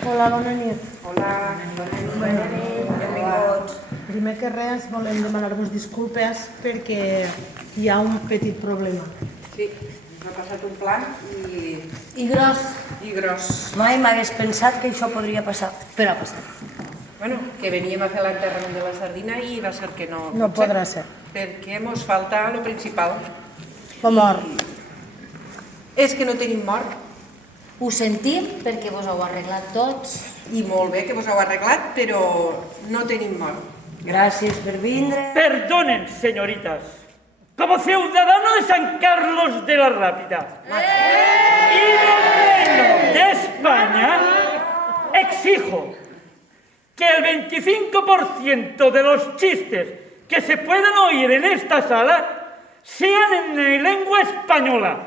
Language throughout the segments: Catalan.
Hola, bona nit. Hola, bona nit, benvinguts. Primer que res, volem demanar-vos disculpes perquè hi ha un petit problema. Sí, ens ha passat un plan I gros. i gros. Mai m'hagués pensat que això podria passar, però ha passat. Bueno, que veníem a fer l'enterrament de la sardina i va ser que no... No podrà ser. Perquè mos falta lo principal. La mort. És que no tenim mort. Ho sentim perquè vos heu arreglat tots. I molt bé que vos heu arreglat, però no tenim mort. Gràcies per vindre. Perdonen, señoritas. Como ciudadano de San Carlos de la Rápida y del Reino de España, exijo que el 25% de los chistes que se puedan oír en esta sala sean en lengua española.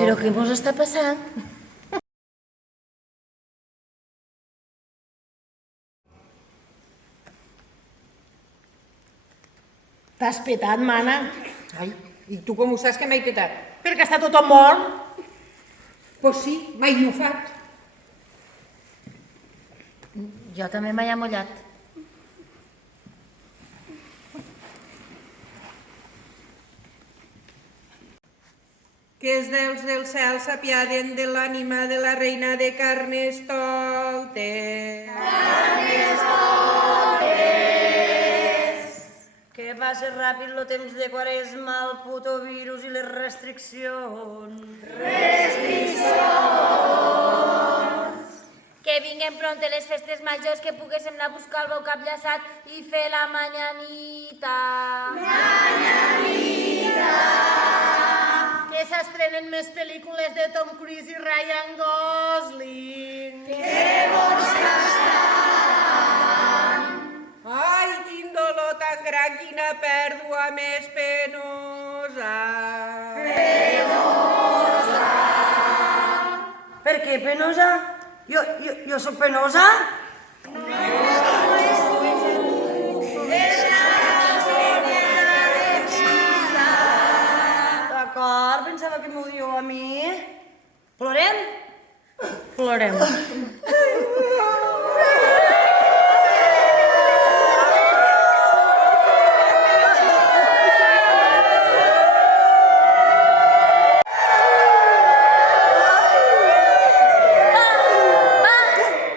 Però què vos està passant? T'has petat, mana? Ai, i tu com ho saps que m'he petat? Perquè està tothom mort. Pues sí, m'he llufat. Jo també m'he amollat. Que els déus del cel s'apiaden de l'ànima de la reina de Carnestoltes. Que passi ràpid lo temps de Quaresma, el puto virus i les restriccions. Que vinguen pront les festes majors, que poguéssim anar a buscar el bou cap llaçat i fer la manyanita. Que s'estrenen més pel·lícules de Tom Cruise i Ryan Gosling. Ai, quin dolor tan gran, quina pèrdua més penosa. Per què, penosa? Jo soc penosa? D'acord, pensava que m'ho diu a mi. Plorem? Plorem.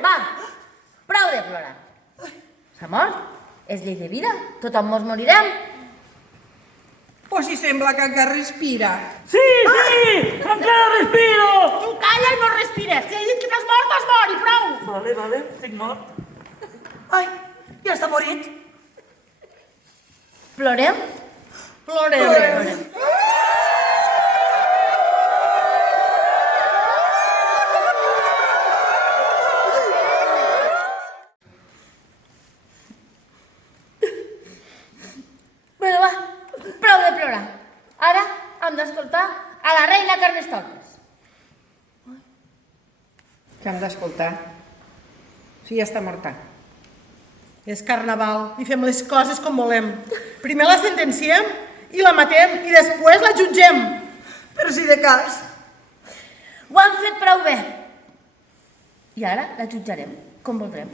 Va, prou de plorar. S'ha mort? És llei de vida. Tothom mos morirem. Pues si sembla que encara respira. ¡Sí, sí! ¡Encara respiro! Tu calla i no respires. Si he dit que t'has mort, t'has mort i prou. Vale, estic mort. Ai, ja està morit. Plorem? Plorem. Bueno, va, prou de plorar. Ara hem d'escoltar a la reina Carnestoltes. Que hem d'escoltar. Sí, ja està morta. És carnaval i fem les coses com volem. Primer la sentenciem i la matem i després la jutgem. Per si de cas. Ho han fet prou bé. I ara la jutjarem, com voldrem.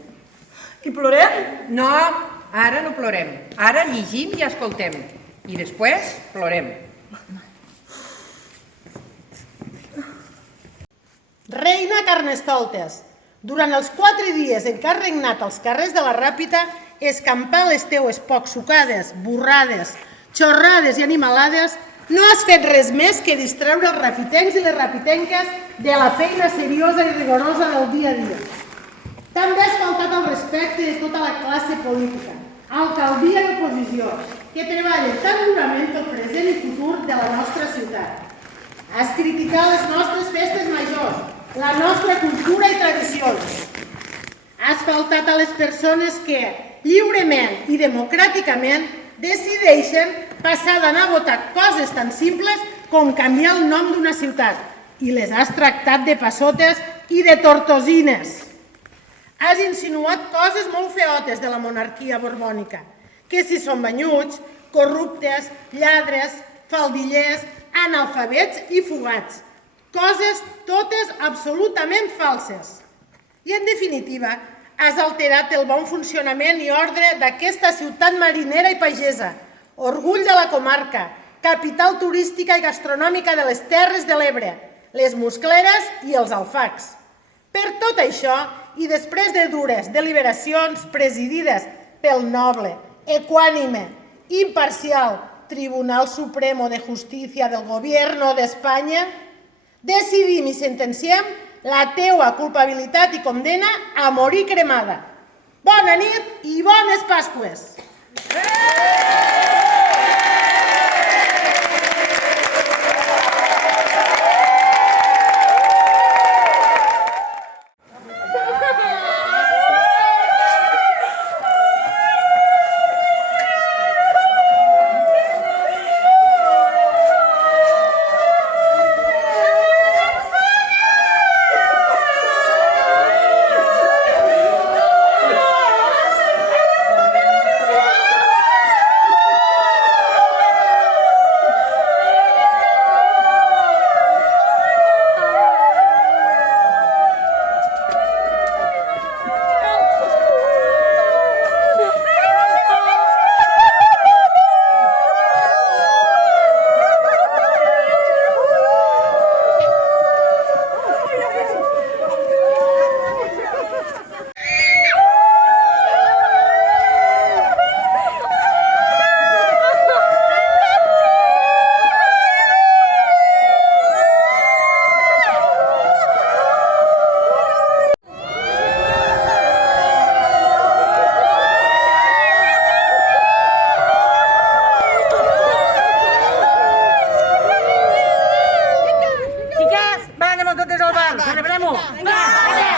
I plorem? No, ara no plorem. Ara llegim i escoltem. I després plorem. Reina Carnestoltes, durant els 4 dies en què has regnat als carrers de la Ràpita, escampant les teues poc-sucades, burrades, xorrades i animalades, no has fet res més que distreure els rapitencs i les rapitenques de la feina seriosa i rigorosa del dia a dia. També has faltat al respecte de tota la classe política, alcaldia i oposició, que treballen tan durament pel present i futur de la nostra ciutat. Has criticat les nostres festes majors, la nostra cultura i tradicions. Has faltat a les persones que, lliurement i democràticament, decideixen passar d'anar a votar coses tan simples com canviar el nom d'una ciutat i les has tractat de passotes i de tortosines. Has insinuat coses molt feotes de la monarquia borbònica, que si són banyuts, corruptes, lladres, faldillers, analfabets i fugats. Coses totes absolutament falses. I, en definitiva, has alterat el bon funcionament i ordre d'aquesta ciutat marinera i pagesa, orgull de la comarca, capital turística i gastronòmica de les Terres de l'Ebre, les Muscleres i els Alfacs. Per tot això, i després de dures deliberacions presidides pel noble, equànime, imparcial Tribunal Supremo de Justícia del Gobierno d'Espanya, decidim i sentenciem la teua culpabilitat i condena a morir cremada. Bona nit i bones Pasqües! Xiques, va, anem totes al bar, celebrem-ho!